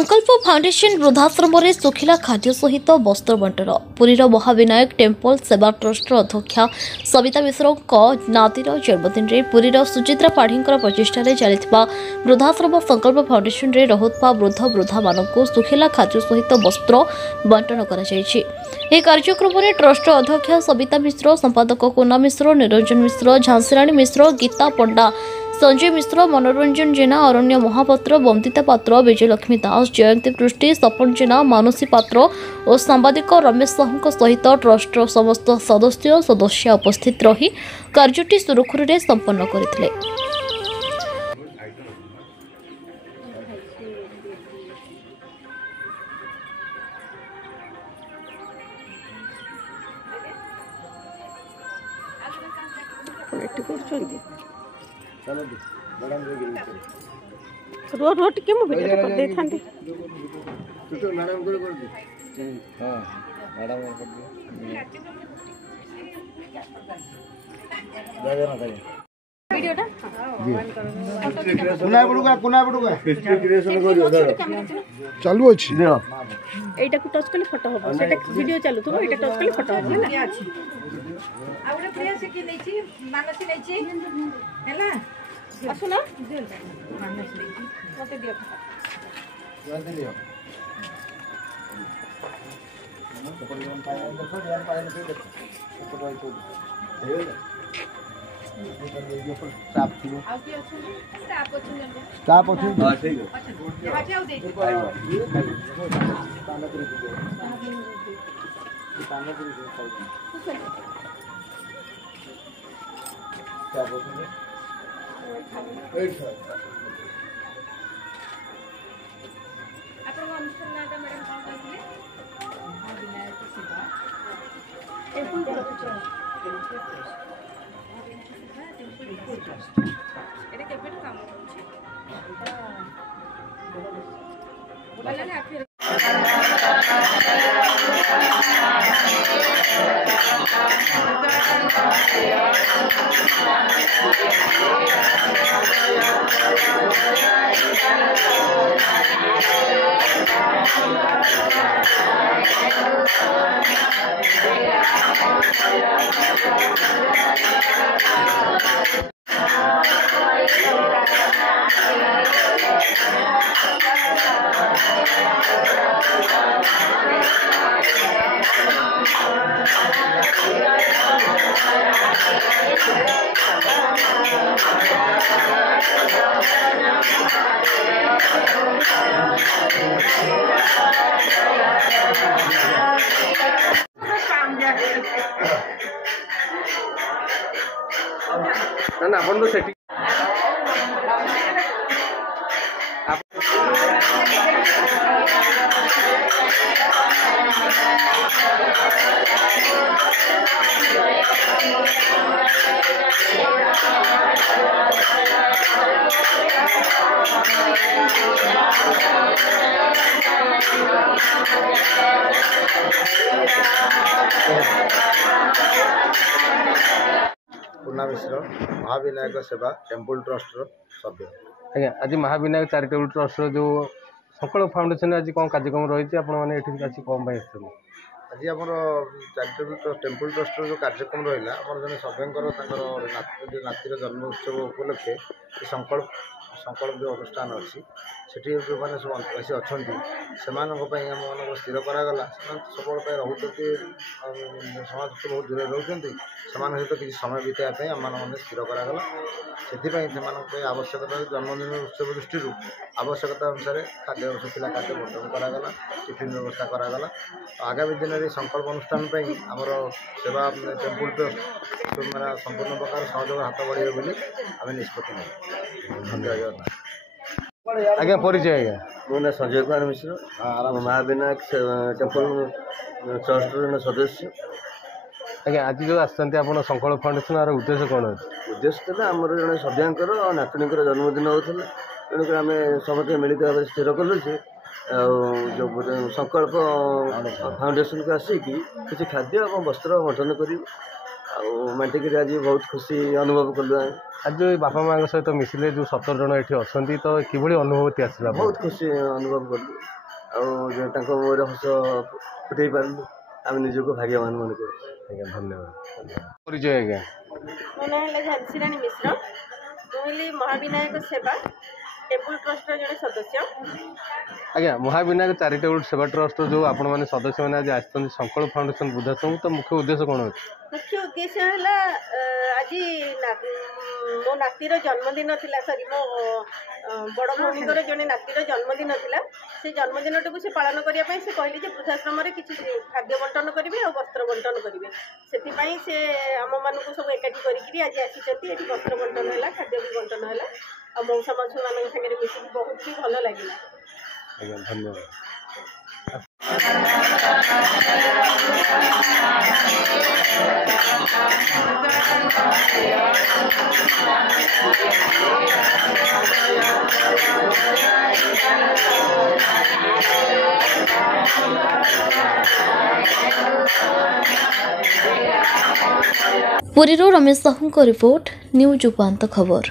संकल्प फाउंडेशन वृद्धाश्रम में सुखिला खाद्य सहित वस्त्र बंटन पुरीर महाविनायक टेम्पल सेवा ट्रस्ट अध्यक्षा सविता मिश्र नातीर जन्मदिन में पुरीर सुचित्रा पाढ़ी प्रचेषा चलता वृद्धाश्रम संकल्प फाउंडेशन रे रहुवा वृद्ध वृद्धा मानक सुखिला खाद्य सहित वस्त्र बंटन कर कार्यक्रम में ट्रस्ट अध्यक्षा सविता मिश्र संपादक कुना मिश्र निरंजन मिश्र झांसीराणी मिश्र गीता पंडा संजय मिश्र मनोरंजन जेना अरण्य महापात्र बंदिता पात्र विजयलक्ष्मी दास जयंती पृष्टि सपन जेना मानसी पात्र और सांबादिक रमेश साहू सहित ट्रस्ट समस्त सदस्य उपस्थित रही कार्यटी सुरुखुरु संपन्न करथिले। रोड के मु वीडियो कर दे थांती तो मैडम को कर दे हां मैडम को कर दे जागा ना जागा वीडियोटा कुना पडुगा हिस्ट्री क्रिएशन करियो चालू अछि दे एटा को टच करले फोटो हो सेटा वीडियो चालू तो एटा टच करले फोटो हो ना आउडे प्रिया से की लेछि मानसी लेछि हैला असुना मानसी लेछि मते दियो जल्दी लियो तो परिवार पाए देखो यार पाए नहीं देखो फोटो आई तो स्टाफ थी आ की अछि स्टाफ अछि स्टाफ अछि हां ठीक है अच्छा यहाँ जाओ दे क्या बोलते हैं एक साथ आपण अनुष्ठान नाटा मैडम कॉल करथिले विनायक सेवा टेम्पल ट्रस्ट एटा केबे काम होछि बोला ना फिर ना अपन तो सेटिंग कुना मिश्र महाविनायक सेवा टेम्पल ट्रस्ट सभ्य आज्ञा आज महाविनायक चैरिटेबल ट्रस्ट जो संकल्प फाउंडेशन आज कौन कार्यक्रम रही आज कौन आज आम चैरिटेबल ट्रस्ट टेम्पल ट्रस्ट जो कार्यक्रम रहा आम जन सभ्यंकर नातीर जन्म उत्सव उपलक्षे संकल्प जो अनुष्ठान अच्छी सेठी जो मैंने सब आसी अच्छा से आम मान स्थिर करागला सब रोचे समाज तो बहुत दूर रोच सहित किसी समय बिताई आम मैंने स्थिर करागला से आवश्यकता जन्मदिन उत्सव दृष्टि आवश्यकता अनुसार खाद्य सुखिला खाद्य बंटन करागला टिफिन व्यवस्था करागला आगामी दिन में संकल्प अनुष्ठान आमर सेवा टेम्पल ट्रस्ट मैंने संपूर्ण प्रकार सहयोग हाथ बढ़े बोली आम निष्पत्ति आज्ञा परिचय आज्ञा मो ना संजय कुमार मिश्र महाविनायक टेम्पल ट्रस्ट सदस्य आज्ञा आज जो आसते आप संकल्प फाउंडेशन यार उद्देश्य कौन है उद्देश्य था आमर जन सभ्यांकर नातुणीकर जन्मदिन होता तेणुक आम समस्त मिलित भाव स्थिर कलु जो संकल्प फाउंडेशन को आसिकी किसी खाद्य और वस्त्र बंटन कर बांटिक आज बहुत खुशी अनुभव कलु आज जो बापा माँ सहित मिसिले जो 17 जन ये अच्छा तो किभली अनुभूति आसला बहुत खुशी अनुभव कलु मोर हस फुटे पार्लु आम निजक भाग्यवान मन कर आज्ञा धन्यवाद परिचय आज्ञा मो ना है झांसीराणी मिश्र मुझे महाविनायक सेवा टेम्पल ट्रस्ट जड़े सदस्य आज्ञा महाविनायक चैरिटेबल सेवा ट्रस्ट जो आपण मैंने सदस्य मैंने आज आसते संकल्प फाउंडेशन वृद्धाश्रम तो मुख्य उद्देश्य कौन अच्छे मुख्य उद्देश्य है आज मो नातीर जन्मदिन थिला सॉरी मो बड़ भौणीकर जड़े नातीर जन्मदिन थिला से जन्मदिन टाक से पालन करने से कहले वृद्धाश्रम किसी खाद्य बंटन करेंगे और वस्त्र बंटन करेंगे से से आम मान सब एकाठी करके आज आसी वस्त्र बंटन है खाद्य भी बंटन है और मौसा माछू मान सागर मिसिक बहुत ही भल लगे धन्यवाद पुरीरो रमेश साहू रिपोर्ट न्यूज उपांत खबर।